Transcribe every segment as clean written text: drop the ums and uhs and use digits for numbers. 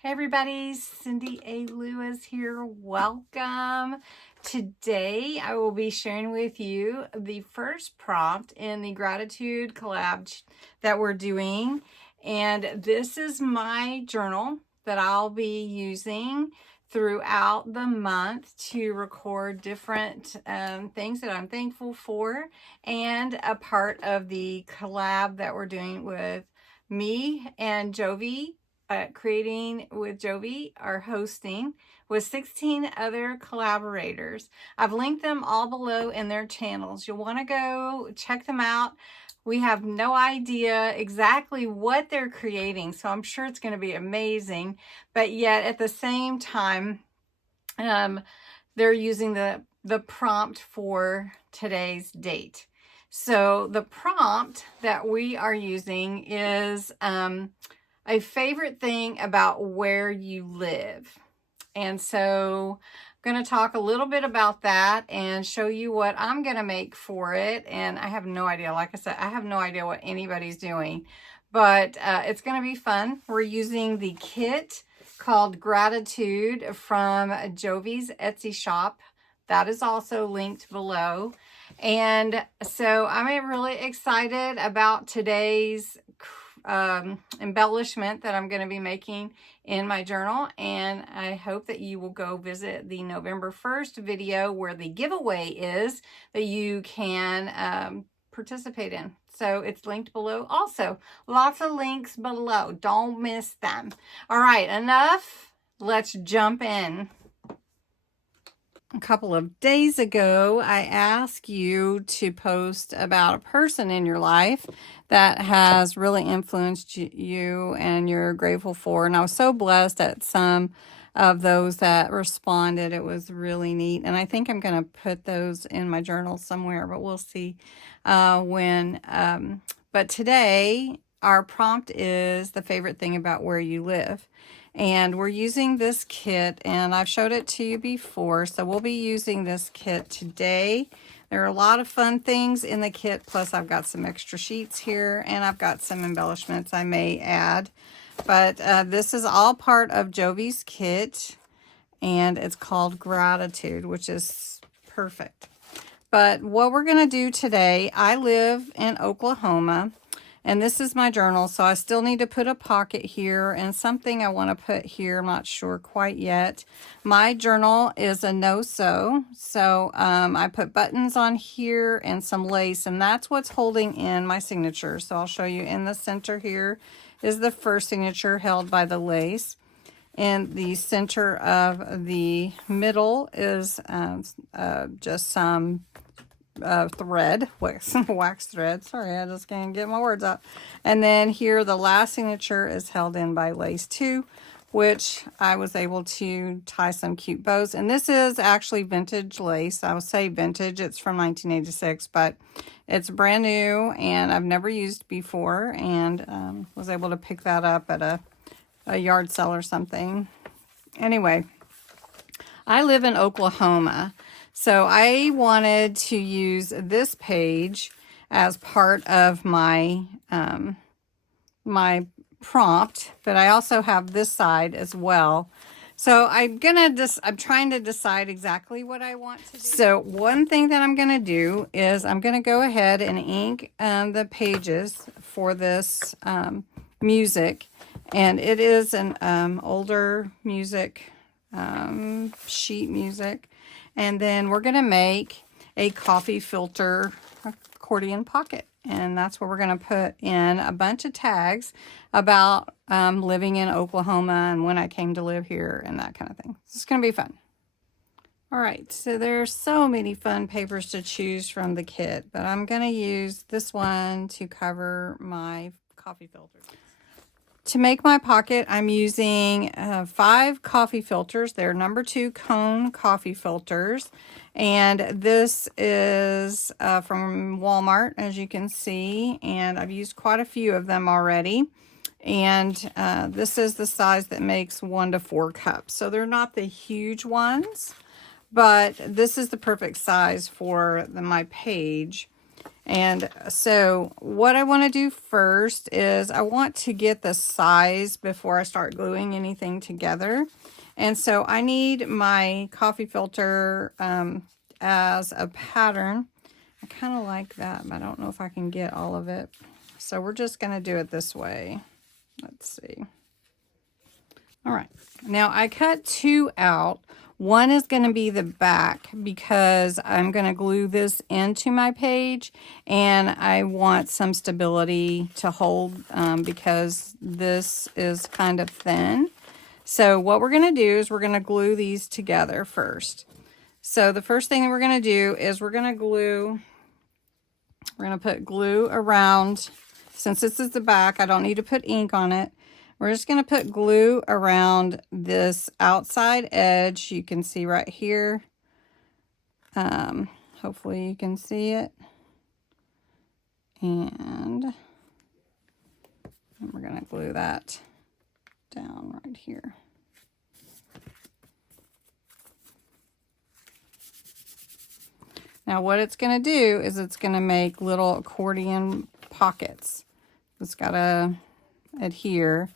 Hey everybody, Cindy A. Lewis here. Welcome. Today I will be sharing with you the first prompt in the gratitude collab that we're doing. And this is my journal that I'll be using throughout the month to record different things that I'm thankful for, and a part of the collab that we're doing with me and Jovi. Creating with Jovi are hosting with 16 other collaborators. I've linked them all below in their channels. You'll want to go check them out. We have no idea exactly what they're creating, so I'm sure it's going to be amazing. But yet at the same time, they're using the prompt for today's date. So the prompt that we are using is a favorite thing about where you live. And so I'm going to talk a little bit about that and show you what I'm going to make for it. And I have no idea. Like I said, I have no idea what anybody's doing, but it's going to be fun. We're using the kit called Gratitude from Jovi's Etsy shop. That is also linked below. And so I'm really excited about today's embellishment that I'm going to be making in my journal, and I hope that you will go visit the November 1st video where the giveaway is that you can participate in. So it's linked below also. Lots of links below. Don't miss them. All right, enough. Let's jump in. A couple of days ago, I asked you to post about a person in your life that has really influenced you and you're grateful for. And I was so blessed at some of those that responded. It was really neat. And I think I'm going to put those in my journal somewhere, but we'll see when. But today, our prompt is the favorite thing about where you live. And we're using this kit, and I've showed it to you before, so we'll be using this kit today. There are a lot of fun things in the kit, plus I've got some extra sheets here, and I've got some embellishments I may add. But this is all part of Jovi's kit, and it's called Gratitude, which is perfect. But what we're going to do today, I live in Oklahoma, and this is my journal, so I still need to put a pocket here and something I want to put here. I'm not sure quite yet. My journal is a no-sew, so I put buttons on here and some lace, and that's what's holding in my signature. So I'll show you in the center here is the first signature held by the lace. In the center of the middle is just some thread, wax thread. Sorry, I just can't get my words out. And then here, the last signature is held in by lace too, which I was able to tie some cute bows. And this is actually vintage lace. I would say vintage. It's from 1986, but it's brand new and I've never used before, and was able to pick that up at a yard sale or something. Anyway, I live in Oklahoma. So I wanted to use this page as part of my my prompt, but I also have this side as well. So I'm trying to decide exactly what I want to do. So one thing that I'm gonna do is I'm gonna go ahead and ink the pages for this music, and it is an older music sheet music. And then we're going to make a coffee filter accordion pocket. And that's where we're going to put in a bunch of tags about living in Oklahoma and when I came to live here and that kind of thing. It's going to be fun. All right, so there's so many fun papers to choose from the kit, but I'm going to use this one to cover my coffee filters. To make my pocket, I'm using 5 coffee filters. They're number 2 cone coffee filters. And this is from Walmart, as you can see. And I've used quite a few of them already. And this is the size that makes 1 to 4 cups. So they're not the huge ones, but this is the perfect size for my page. And so what I want to do first is I want to get the size before I start gluing anything together. And so I need my coffee filter as a pattern. I kind of like that, but I don't know if I can get all of it. So we're just going to do it this way. Let's see. All right. Now I cut 2 out. One is going to be the back because I'm going to glue this into my page, and I want some stability to hold because this is kind of thin. So what we're going to do is we're going to glue these together first. So the first thing that we're going to do is we're going to put glue around. Since this is the back, I don't need to put ink on it. We're just going to put glue around this outside edge. You can see right here. Hopefully you can see it. And we're going to glue that down right here. Now what it's going to do is it's going to make little accordion pockets. It's got to adhere.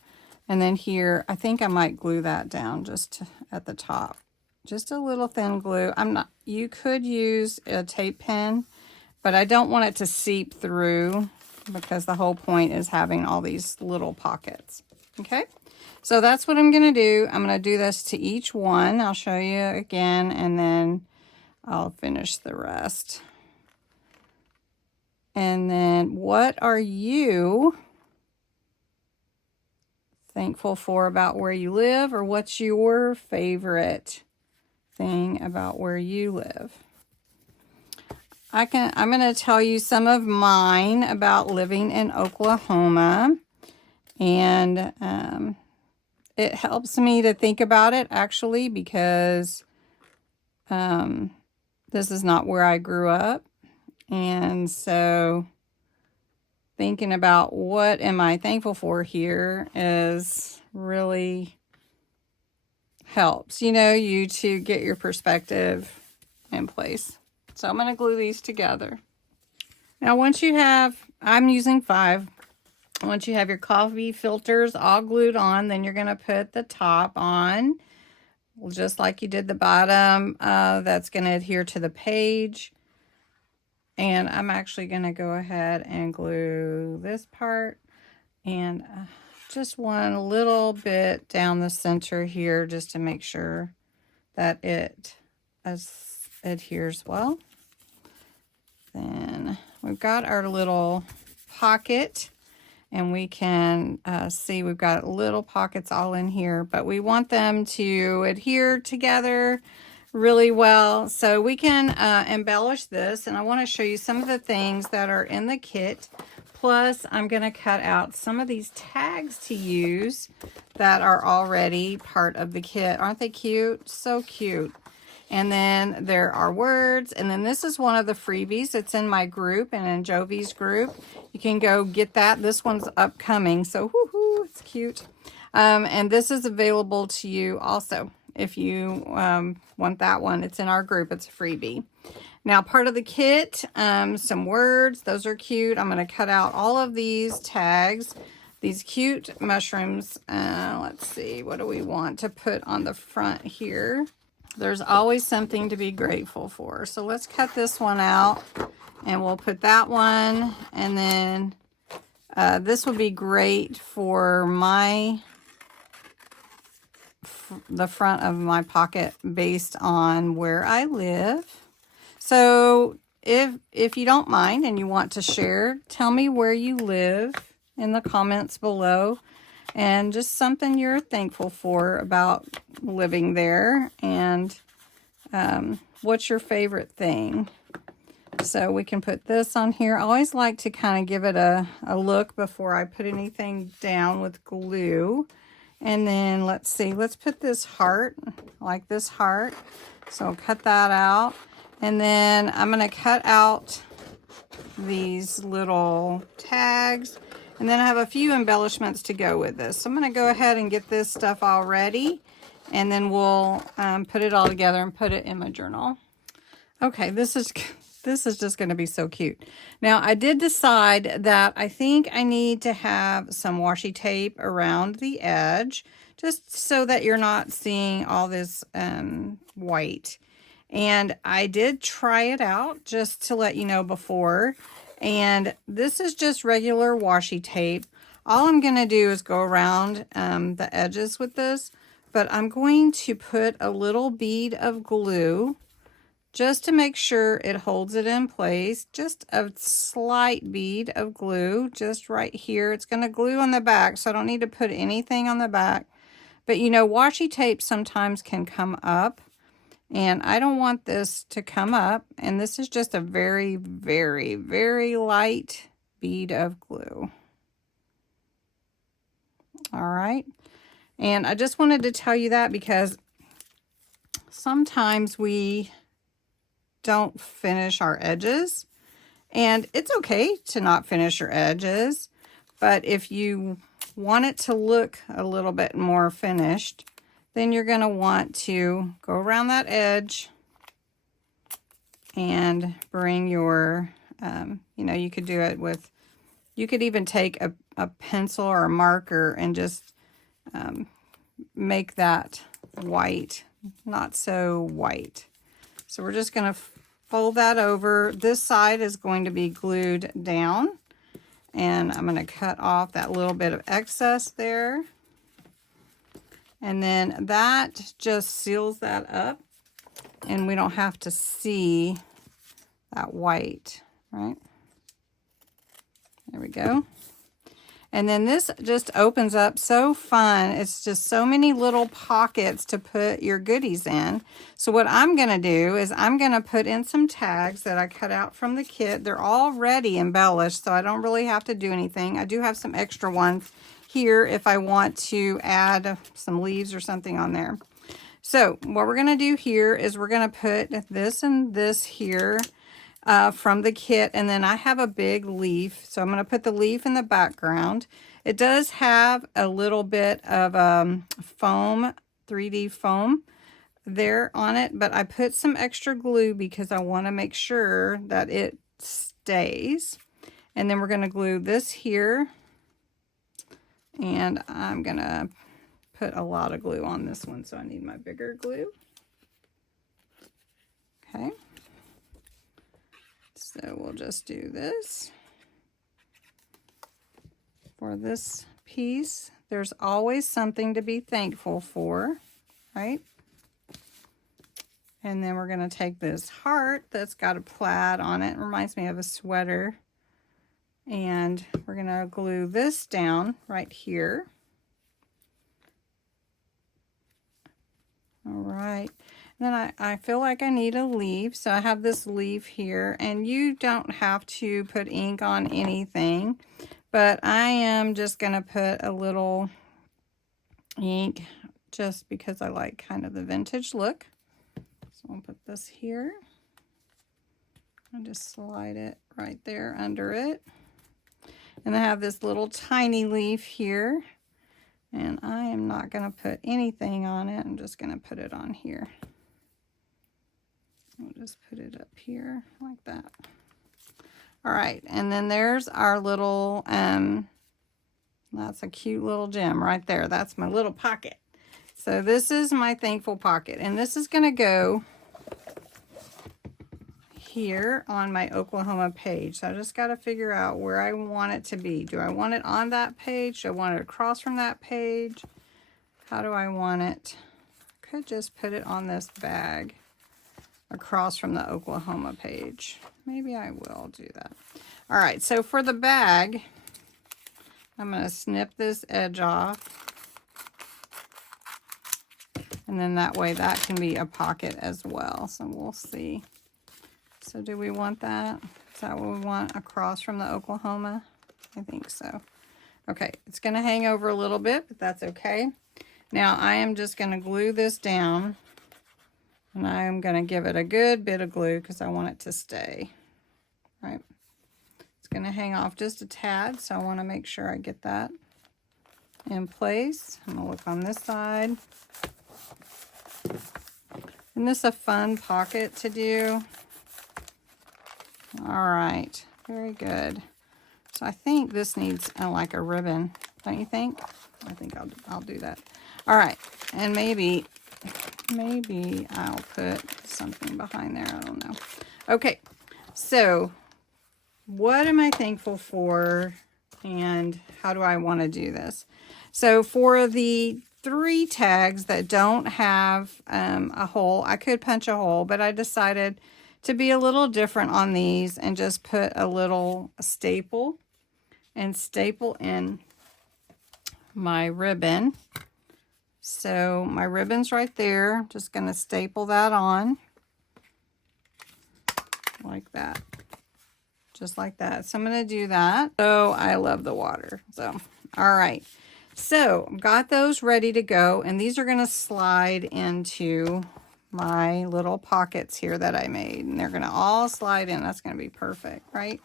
And then here, I think I might glue that down just at the top. Just a little thin glue. You could use a tape pen, but I don't want it to seep through because the whole point is having all these little pockets. Okay, so that's what I'm going to do. I'm going to do this to each one. I'll show you again, and then I'll finish the rest. And then what are you thankful for about where you live, or what's your favorite thing about where you live? I'm going to tell you some of mine about living in Oklahoma, and it helps me to think about it actually because this is not where I grew up, and so thinking about what am I thankful for here is really helps, you to get your perspective in place. So I'm going to glue these together. Now once you have, I'm using 5. Once you have your coffee filters all glued on, then you're going to put the top on, just like you did the bottom. That's going to adhere to the page. And I'm actually going to go ahead and glue this part and just one little bit down the center here just to make sure that it adheres well. Then we've got our little pocket, and we can see we've got little pockets all in here, but we want them to adhere together really well. So we can embellish this, and I want to show you some of the things that are in the kit. Plus, I'm going to cut out some of these tags to use that are already part of the kit. Aren't they cute? So cute. And then there are words, and then this is one of the freebies. It's in my group and in Jovi's group. You can go get that. This one's upcoming, so woohoo, it's cute. And this is available to you also. If you want that one, it's in our group. It's a freebie. Now, part of the kit, some words. Those are cute. I'm going to cut out all of these tags, these cute mushrooms. Let's see, what do we want to put on the front here? There's always something to be grateful for. So let's cut this one out, and we'll put that one. And then this would be great for the front of my pocket based on where I live. So if you don't mind and you want to share, tell me where you live in the comments below, and just something you're thankful for about living there, and what's your favorite thing. So we can put this on here. I always like to kind of give it a look before I put anything down with glue. And then let's see, let's put this heart, like this heart. So I'll cut that out. And then I'm going to cut out these little tags. And then I have a few embellishments to go with this. So I'm going to go ahead and get this stuff all ready. And then we'll put it all together and put it in my journal. Okay, this is This is just going to be so cute. Now, I did decide that I think I need to have some washi tape around the edge, just so that you're not seeing all this white. And I did try it out just to let you know before. And this is just regular washi tape. All I'm going to do is go around the edges with this, but I'm going to put a little bead of glue just to make sure it holds it in place. Just a slight bead of glue, just right here. It's going to glue on the back, so I don't need to put anything on the back. But you know, washi tape sometimes can come up, and I don't want this to come up. And this is just a very, very, very light bead of glue. All right. And I just wanted to tell you that because sometimes we don't finish our edges, and it's okay to not finish your edges, but if you want it to look a little bit more finished, then you're going to want to go around that edge and bring your you know, you could do it with, you could even take a pencil or a marker and just make that white, not so white. So we're just going to fold that over. This side is going to be glued down, and I'm going to cut off that little bit of excess there. And then that just seals that up, and we don't have to see that white, right? There we go. And then this just opens up so fun. It's just so many little pockets to put your goodies in. So what I'm going to do is I'm going to put in some tags that I cut out from the kit. They're already embellished, so I don't really have to do anything. I do have some extra ones here if I want to add some leaves or something on there. So what we're going to do here is we're going to put this and this here from the kit, and then I have a big leaf, so I'm going to put the leaf in the background. It does have a little bit of foam, 3D foam there on it, but I put some extra glue because I want to make sure that it stays. And then we're going to glue this here, and I'm going to put a lot of glue on this one, so I need my bigger glue. Okay. So we'll just do this. For this piece, there's always something to be thankful for, right? And then we're going to take this heart that's got a plaid on it. It reminds me of a sweater. And we're going to glue this down right here. All right. Then I feel like I need a leaf, so I have this leaf here, and you don't have to put ink on anything, but I am just going to put a little ink just because I like kind of the vintage look. So I'll put this here and just slide it right there under it. And I have this little tiny leaf here, and I am not going to put anything on it. I'm just going to put it on here. We'll just put it up here like that. All right, and then there's our little, that's a cute little gem right there. That's my little pocket. So this is my thankful pocket, and this is going to go here on my Oklahoma page. So I just got to figure out where I want it to be. Do I want it on that page? Do I want it across from that page? How do I want it? I could just put it on this bag across from the Oklahoma page. Maybe I will do that. All right, so for the bag, I'm going to snip this edge off. And then that way that can be a pocket as well. So we'll see. So do we want that? Is that what we want across from the Oklahoma? I think so. Okay, it's going to hang over a little bit, but that's okay. Now I am just going to glue this down. And I'm going to give it a good bit of glue because I want it to stay, right? It's going to hang off just a tad, so I want to make sure I get that in place. I'm going to look on this side. Isn't this a fun pocket to do? All right, very good. So I think this needs like a ribbon, don't you think? I think I'll do that. All right, and maybe I'll put something behind there. I don't know. Okay, so what am I thankful for, and how do I want to do this? So for the 3 tags that don't have a hole, I could punch a hole, but I decided to be a little different on these and just put a little staple and staple in my ribbon. So my ribbon's right there. Just going to staple that on like that. Just like that. So I'm going to do that. So I love the water. So, all right. So I've got those ready to go. And these are going to slide into my little pockets here that I made. And they're going to all slide in. That's going to be perfect, right?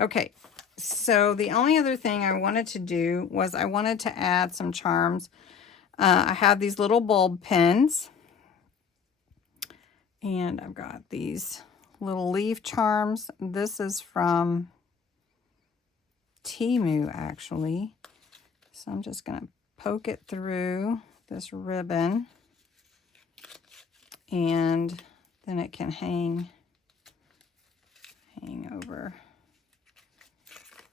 Okay. So the only other thing I wanted to do was I wanted to add some charms. I have these little bulb pins. And I've got these little leaf charms. This is from Temu, actually. So I'm just going to poke it through this ribbon, and then it can hang over.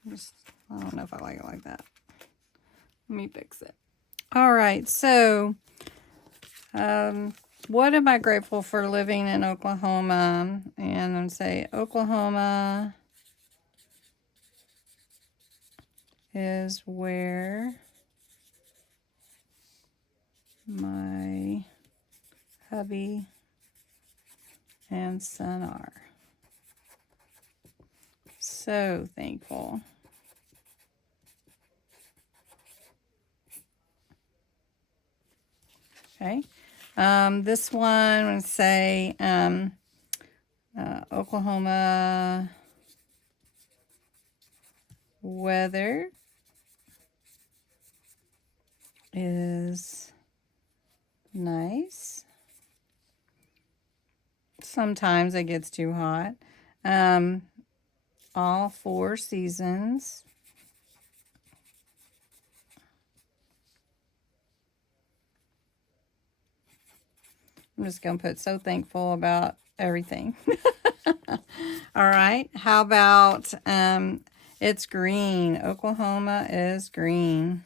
I don't know if I like it like that. Let me fix it. All right, so what am I grateful for living in Oklahoma? And I'm say Oklahoma is where my hubby and son are. So thankful. Okay. This one, I'm going to say Oklahoma weather is nice. Sometimes it gets too hot. All 4 seasons. I'm just going to put so thankful about everything. All right. How about it's green. Oklahoma is green.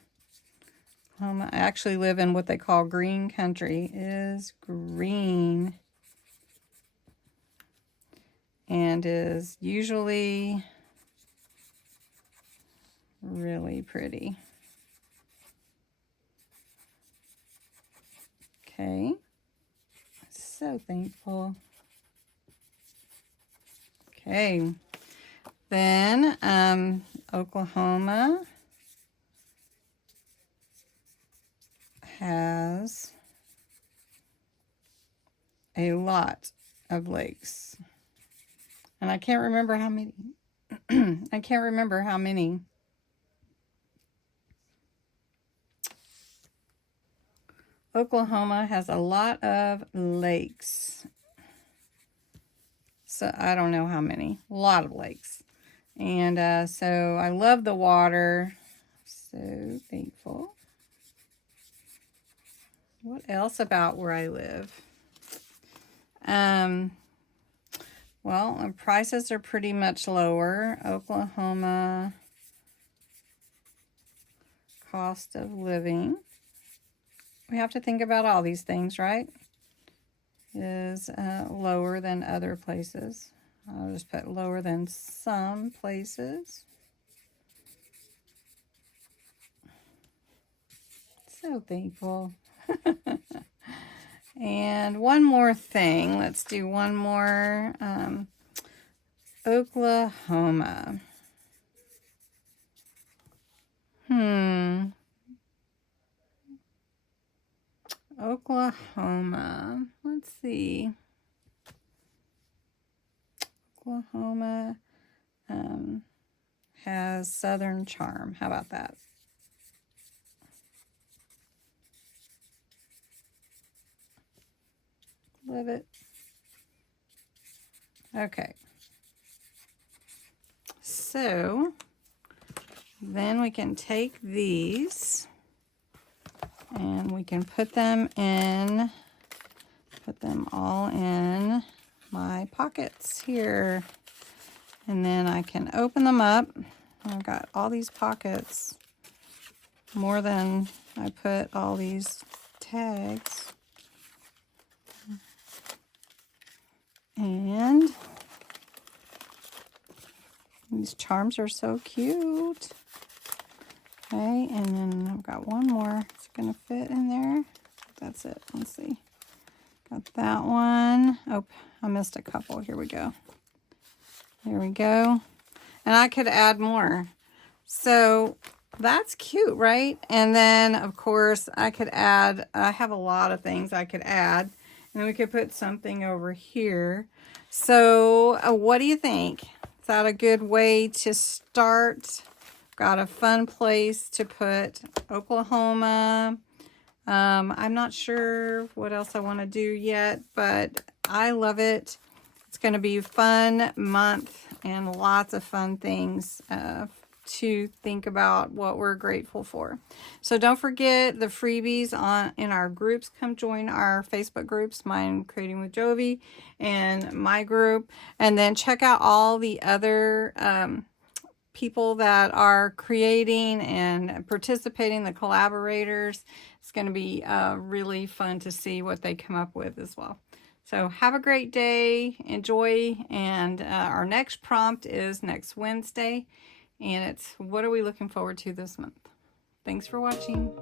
Oklahoma, I actually live in what they call green country. Is green. And is usually really pretty. Okay. So thankful. Okay. Then Oklahoma has a lot of lakes. And I can't remember how many. I can't remember how many. Oklahoma has a lot of lakes. So I don't know how many. A lot of lakes. And so I love the water. So thankful. What else about where I live? Well, prices are pretty much lower. Oklahoma cost of living. We have to think about all these things, right? Is lower than other places. I'll just put lower than some places. So thankful. And one more thing. Let's do one more. Oklahoma. Oklahoma. Let's see. Oklahoma has Southern charm. How about that? Love it. Okay. So then we can take these and we can put them all in my pockets here. And then I can open them up. I've got all these pockets, more than I put all these tags. And these charms are so cute. Okay, and then I've got one more. It's gonna fit in there. That's it. Let's see. Got that one. Oh, I missed a couple. Here we go. There we go. And I could add more. So that's cute, right? And then, of course, I could add, I have a lot of things I could add. And then we could put something over here. So what do you think? Is that a good way to start? Got a fun place to put Oklahoma. I'm not sure what else I want to do yet, but I love it. It's going to be a fun month and lots of fun things to think about what we're grateful for. So don't forget the freebies in our groups. Come join our Facebook groups, mine Creating with Jovi and my group. And then check out all the other people that are creating and participating, the collaborators. It's going to be really fun to see what they come up with as well. So have a great day, enjoy, and our next prompt is next Wednesday, and it's what are we looking forward to this month? Thanks for watching.